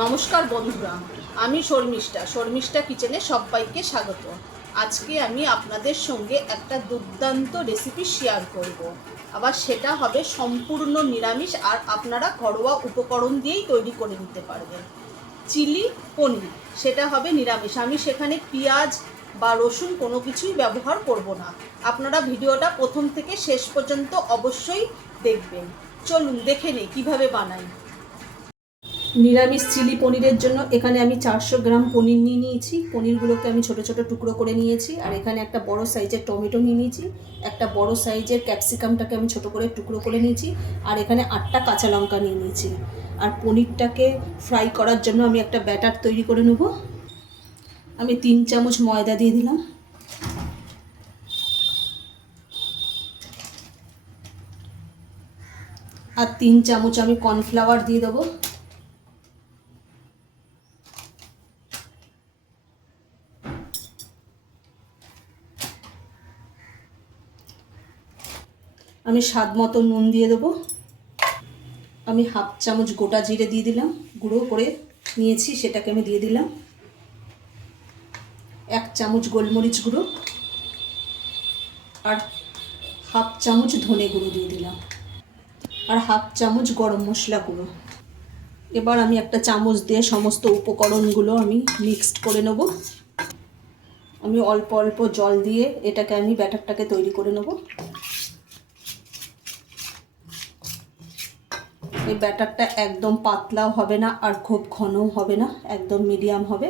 নমস্কার বন্ধুরা, আমি শর্মিষ্ঠা কিচেনে সবাইকে স্বাগত। আজকে আমি আপনাদের সঙ্গে একটা দুর্দান্ত রেসিপি শেয়ার করব। আবার সেটা হবে সম্পূর্ণ নিরামিষ, আর আপনারা ঘরোয়া উপকরণ দিয়েই তৈরি করে নিতে পারবেন। চিলি পনির, সেটা হবে নিরামিষ। আমি সেখানে পেঁয়াজ বা রসুন কোনো কিছুই ব্যবহার করব না। আপনারা ভিডিওটা প্রথম থেকে শেষ পর্যন্ত অবশ্যই দেখবেন। চলুন দেখে নিই কীভাবে বানাই। নিরামিষ চিলি পনিরের জন্য এখানে আমি 400 গ্রাম পনির নিয়ে নিয়েছি। পনিরগুলোকে আমি ছোট ছোট টুকরো করে নিয়েছি। আর এখানে একটা বড় সাইজের টমেটো নিয়ে নিয়েছি, একটা বড় সাইজের ক্যাপসিকামটাকে আমি ছোট করে টুকরো করে নিয়েছি, আর এখানে 8টা কাঁচা লঙ্কা নিয়ে নিয়েছি। আর পনিরটাকে ফ্রাই করার জন্য আমি একটা ব্যাটার তৈরি করে নেব। আমি 3 চামচ ময়দা দিয়ে দিলাম, আর 3 চামচ আমি কর্নফ্লাওয়ার দিয়ে দেবো। আমি স্বাদ মতো নুন দিয়ে দেবো। আমি 1/2 চামচ গোটা জিরে দিয়ে দিলাম, গুঁড়ো করে নিয়েছি, সেটাকে আমি দিয়ে দিলাম। 1 চামচ গোলমরিচ গুঁড়ো আর 1/2 চামচ ধনে গুঁড়ো দিয়ে দিলাম, আর 1/2 চামচ গরম মশলা গুঁড়ো। এবার আমি একটা চামচ দিয়ে সমস্ত উপকরণগুলো আমি মিক্সড করে নেব। আমি অল্প অল্প জল দিয়ে এটাকে আমি ব্যাটারটাকে তৈরি করে নেব। এই ব্যাটারটা একদম পাতলাও হবে না আর খুব ঘনও হবে না, একদম মিডিয়াম হবে।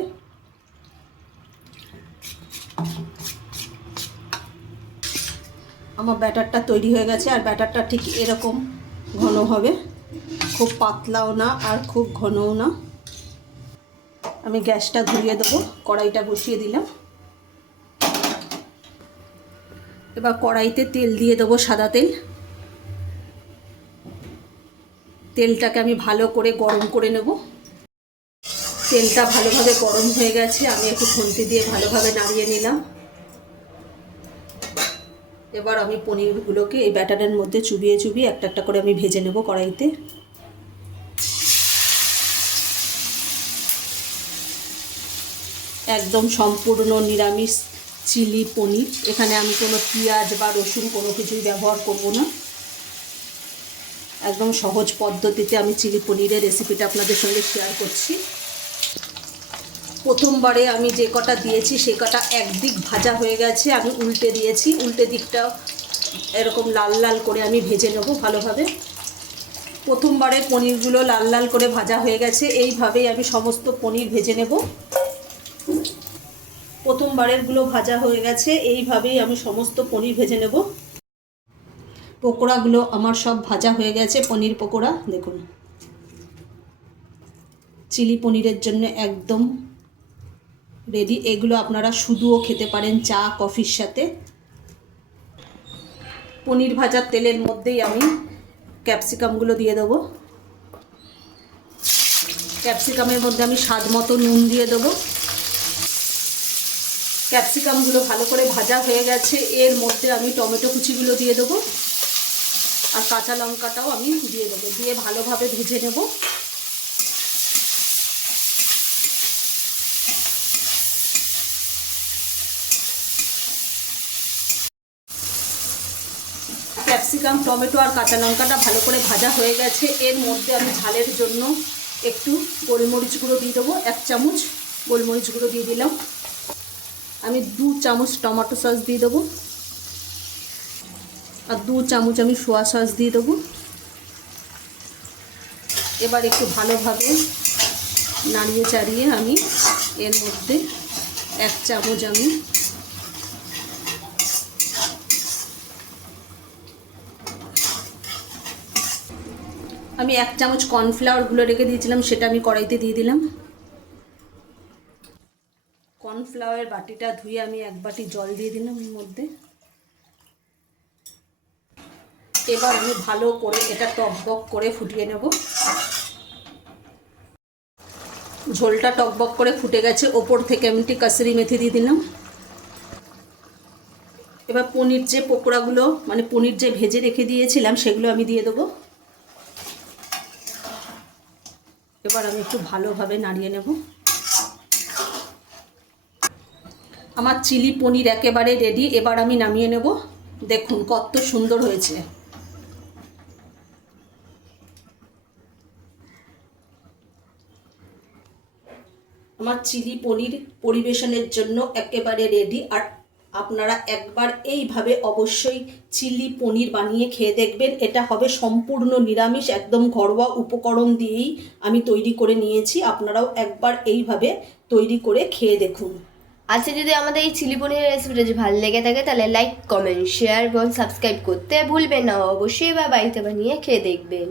আমার ব্যাটারটা তৈরি হয়ে গেছে, আর ব্যাটারটা ঠিক এরকম ঘন হবে, খুব পাতলাও না আর খুব ঘনও না। আমি গ্যাসটা ধরিয়ে দেবো, কড়াইটা বসিয়ে দিলাম। এবার কড়াইতে তেল দিয়ে দেবো, সাদা তেল। তেলটাকে আমি ভালো করে গরম করে নেব। তেলটা ভালোভাবে গরম হয়ে গেছে, আমি একটু খুন্তি দিয়ে ভালোভাবে নাড়িয়ে নিলাম। এবার আমি পনিরগুলোকে এই ব্যাটারের মধ্যে চুবিয়ে চুবিয়ে একটা একটা করে আমি ভেজে নেব কড়াইতে। একদম সম্পূর্ণ নিরামিষ চিলি পনির, এখানে আমি কোনো পেঁয়াজ বা রসুন কোনো কিছুই ব্যবহার করব না। একদম সহজ পদ্ধতিতে আমি চিলি পনিরের রেসিপিটা আপনাদের সঙ্গে শেয়ার করছি। প্রথমবারে আমি যে কটা দিয়েছি সে কটা একদিক ভাজা হয়ে গেছে, আমি উল্টে দিয়েছি। উল্টে দিকটা এরকম লাল লাল করে আমি ভেজে নেব ভালোভাবে। প্রথমবারে পনিরগুলো লাল লাল করে ভাজা হয়ে গেছে, এইভাবেই আমি সমস্ত পনির ভেজে নেব। প্রথমবারেরগুলো ভাজা হয়ে গেছে, এইভাবেই আমি সমস্ত পনির ভেজে নেব। পকোড়াগুলো আমার সব ভাজা হয়ে গেছে, পনির পকোড়া দেখুন, চিলি পনিরের জন্য একদম রেডি। এগুলো আপনারা শুধুও খেতে পারেন চা কফির সাথে। পনির ভাজার তেলের মধ্যেই আমি ক্যাপসিকামগুলো দিয়ে দেবো। ক্যাপসিকামের মধ্যে আমি স্বাদ মতো নুন দিয়ে দেবো। ক্যাপসিকামগুলো ভালো করে ভাজা হয়ে গেছে, এর মধ্যে আমি টমেটো কুচিগুলো দিয়ে দেবো, আর কাঁচা লঙ্কাটাও আমি দিয়ে দেবো। দিয়ে ভালোভাবে ভেজে নেব। ক্যাপসিকাম, টমেটো আর কাঁচা লঙ্কাটা ভালো করে ভাজা হয়ে গেছে, এর মধ্যে আমি ঝালের জন্য একটু গোলমরিচ গুঁড়ো দিয়ে দেবো। 1 চামচ গোলমরিচ গুঁড়ো দিয়ে দিলাম। আমি 2 চামচ টমেটো সস দিয়ে দেবো, আর 2 চামচ আমি সোয়া সস দিয়ে দেবো। এবার একটু ভালোভাবে নাড়িয়ে চাড়িয়ে আমি এর মধ্যে 1 চামচ আমি 1 চামচ কর্নফ্লাওয়ারগুলো রেখে দিয়েছিলাম, সেটা আমি কড়াইতে দিয়ে দিলাম। কর্নফ্লাওয়ার বাটিটা ধুয়ে আমি 1 বাটি জল দিয়ে দিলাম এর মধ্যে। এবার আমি ভালো করে এটা টকবক করে ফুটিয়ে নেব। ঝোলটা টকবক করে ফুটে গেছে, ওপর থেকে আমি একটু কাসুরি মেথি দিয়ে দিলাম। এবার পনির যে পকোড়াগুলো মানে পনির যে ভেজে রেখে দিয়েছিলাম সেগুলো আমি দিয়ে দেবো। এবার আমি একটু ভালোভাবে নাড়িয়ে নেব। আমার চিলি পনির একেবারে রেডি। এবার আমি নামিয়ে নেব। দেখুন কত সুন্দর হয়েছে। আমার চিলি পনির পরিবেশনের জন্য একেবারে রেডি। আর আপনারা একবার এইভাবে অবশ্যই চিলি পনির বানিয়ে খেয়ে দেখবেন। এটা হবে সম্পূর্ণ নিরামিষ, একদম ঘরোয়া উপকরণ দিয়েই আমি তৈরি করে নিয়েছি। আপনারাও একবার এইভাবে তৈরি করে খেয়ে দেখুন। আচ্ছা, যদি আমাদের এই চিলি পনিরের রেসিপিটা যদি ভালো লেগে থাকে তাহলে লাইক, কমেন্ট, শেয়ার এবং সাবস্ক্রাইব করতে ভুলবেন না। অবশ্যই বা বাড়িতে বানিয়ে খেয়ে দেখবেন।